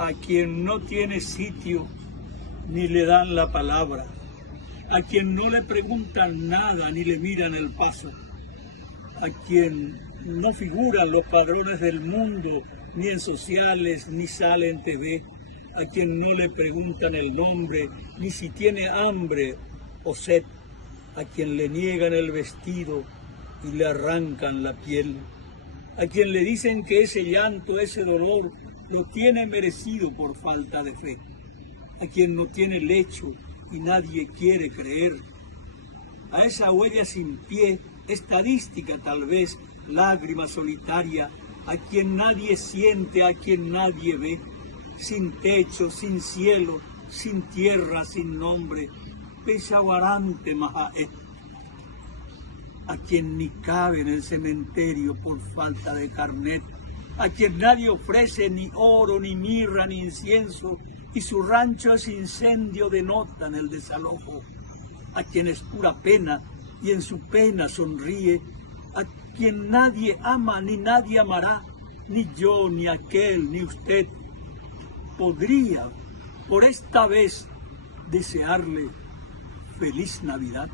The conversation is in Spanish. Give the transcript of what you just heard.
a quien no tiene sitio ni le dan la palabra, a quien no le preguntan nada ni le miran el paso, a quien no figuran los padrones del mundo ni en sociales ni sale en TV, a quien no le preguntan el nombre ni si tiene hambre o sed, a quien le niegan el vestido y le arrancan la piel, a quien le dicen que ese llanto, ese dolor, lo tiene merecido por falta de fe, a quien no tiene lecho y nadie quiere creer, a esa huella sin pie, estadística tal vez, lágrima solitaria, a quien nadie siente, a quien nadie ve, sin techo, sin cielo, sin tierra, sin nombre, Peshawarante Mahae, a quien ni cabe en el cementerio por falta de carnet, a quien nadie ofrece ni oro, ni mirra, ni incienso, y su rancho es incendio de nota en el desalojo, a quien es pura pena y en su pena sonríe, a quien nadie ama ni nadie amará, ni yo, ni aquel, ni usted, podría por esta vez desearle feliz Navidad.